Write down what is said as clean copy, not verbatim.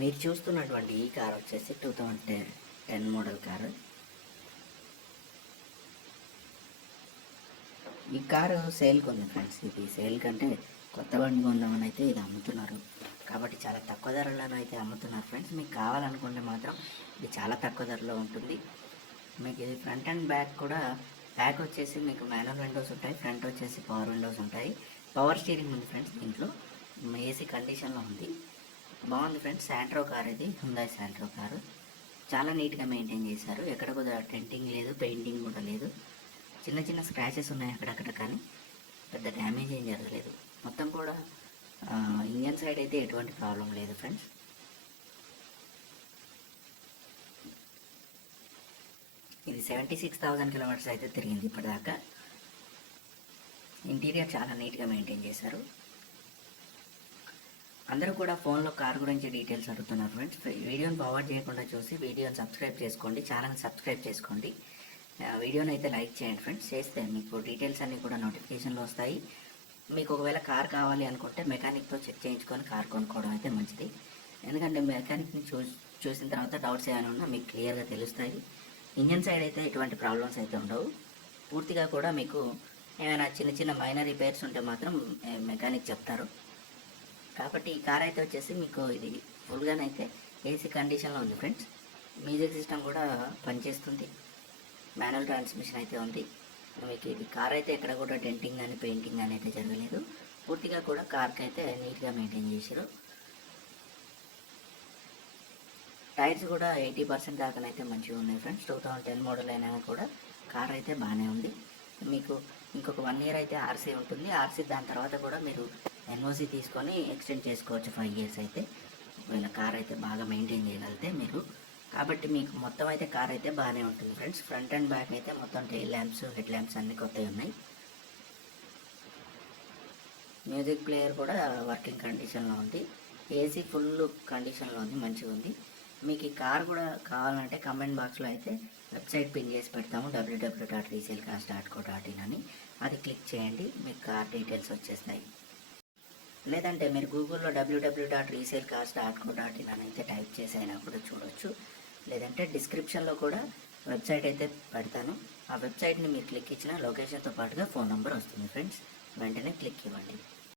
మీరు చూస్తున్నటువంటి ఈ కార్ వచ్చేసి 2010 మోడల్ కారు. ఈ కారు సేల్కి ఉంది ఫ్రెండ్స్. ఇది సేల్ కంటే కొత్త బండి కొందామని అయితే ఇది అమ్ముతున్నారు. కాబట్టి చాలా తక్కువ ధరలో అయితే అమ్ముతున్నారు ఫ్రెండ్స్. మీకు కావాలనుకుంటే మాత్రం ఇది చాలా తక్కువ ధరలో ఉంటుంది. మీకు ఇది ఫ్రంట్ అండ్ బ్యాక్ కూడా, బ్యాక్ వచ్చేసి మీకు మాన్యువల్ విండోస్ ఉంటాయి, ఫ్రంట్ వచ్చేసి పవర్ విండోస్ ఉంటాయి. పవర్ స్టీరింగ్ ఉంది ఫ్రెండ్స్. దీంట్లో ఏసీ కండిషన్లో ఉంది. బాగుంది ఫ్రెండ్స్. శాంట్రో కార్ ఇది, హుందాయ్ శాంట్రో కారు. చాలా నీట్గా మెయింటైన్ చేశారు. ఎక్కడ కూడా టెంటింగ్ లేదు, పెయింటింగ్ కూడా లేదు. చిన్న చిన్న స్క్రాచెస్ ఉన్నాయి అక్కడక్కడ, కానీ పెద్ద డ్యామేజ్ ఏం జరగలేదు. మొత్తం కూడా ఇంజన్ సైడ్ అయితే ఎటువంటి ప్రాబ్లం లేదు ఫ్రెండ్స్. ఇది 76,000 కిలోమీటర్స్ అయితే తిరిగింది ఇప్పటిదాకా. ఇంటీరియర్ చాలా నీట్గా మెయింటైన్ చేశారు. అందరూ కూడా ఫోన్లో కార్ గురించి డీటెయిల్స్ అడుగుతున్నారు ఫ్రెండ్స్. వీడియోని ఫార్వర్డ్ చేయకుండా చూసి వీడియోని సబ్స్క్రైబ్ చేసుకోండి, ఛానల్ సబ్స్క్రైబ్ చేసుకోండి. వీడియోని అయితే లైక్ చేయండి ఫ్రెండ్స్. చేస్తే మీకు డీటెయిల్స్ అన్నీ కూడా నోటిఫికేషన్లో వస్తాయి. మీకు ఒకవేళ కార్ కావాలి అనుకుంటే మెకానిక్తో చెక్ చేయించుకొని కార్ కొనుక్కోవడం అయితే మంచిది. ఎందుకంటే మెకానిక్ని చూసిన తర్వాత డౌట్స్ ఏమైనా ఉన్నా మీకు క్లియర్గా తెలుస్తాయి. ఇంజన్ సైడ్ అయితే ఎటువంటి ప్రాబ్లమ్స్ అయితే ఉండవు. పూర్తిగా కూడా మీకు ఏమైనా చిన్న చిన్న మైనర్ రిపేర్స్ ఉంటే మాత్రం మెకానిక్ చెప్తారు. కాబట్టి ఈ కార్ అయితే వచ్చేసి మీకు ఇది ఫుల్గానైతే ఏసీ కండిషన్లో ఉంది ఫ్రెండ్స్. మ్యూజిక్ సిస్టమ్ కూడా పనిచేస్తుంది. మాన్యువల్ ట్రాన్స్మిషన్ అయితే ఉంది. మీకు ఇది కార్ అయితే ఎక్కడ కూడా డెంటింగ్ కానీ పెయింటింగ్ కానీ అయితే జరగలేదు. పూర్తిగా కూడా కార్కి అయితే నీట్గా మెయింటైన్ చేశారు. టైర్స్ కూడా 80% దాకానైతే మంచిగా ఉన్నాయి ఫ్రెండ్స్. 2010 మోడల్ అయినా కూడా కార్ అయితే బాగానే ఉంది. మీకు ఇంకొక 1 ఇయర్ అయితే ఆర్సీ ఉంటుంది. ఆర్సీ దాని తర్వాత కూడా మీరు ఎన్ఓసి తీసుకొని ఎక్స్టెండ్ చేసుకోవచ్చు 5 ఇయర్స్ అయితే, ఒకవేళ కార్ అయితే బాగా మెయింటైన్ చేయగలిగితే మీరు. కాబట్టి మీకు మొత్తం అయితే కార్ అయితే బాగానే ఉంటుంది ఫ్రెండ్స్. ఫ్రంట్ అండ్ బ్యాక్ అయితే మొత్తం టెయిల్ ల్యాంప్స్, హెడ్ ల్యాంప్స్ అన్నీ కొత్తవి ఉన్నాయి. మ్యూజిక్ ప్లేయర్ కూడా వర్కింగ్ కండిషన్లో ఉంది. ఏసీ ఫుల్ కండిషన్లో ఉంది, మంచిగా ఉంది. మీకు ఈ కార్ కూడా కావాలంటే కమెంట్ బాక్స్లో అయితే వెబ్సైట్ పిన్ చేసి పెడతాము, www.resalecars.co.in అని. అది క్లిక్ చేయండి, మీకు కార్ డీటెయిల్స్ వచ్చేస్తాయి. లేదంటే మీరు గూగుల్లో www.resalecars.co.in అని అయితే టైప్ చేసి అయినా కూడా చూడవచ్చు. లేదంటే డిస్క్రిప్షన్లో కూడా వెబ్సైట్ అయితే పెడతాను. ఆ వెబ్సైట్ని మీరు క్లిక్ ఇచ్చిన లొకేషన్తో పాటుగా ఫోన్ నెంబర్ వస్తుంది ఫ్రెండ్స్. వెంటనే క్లిక్ ఇవ్వండి.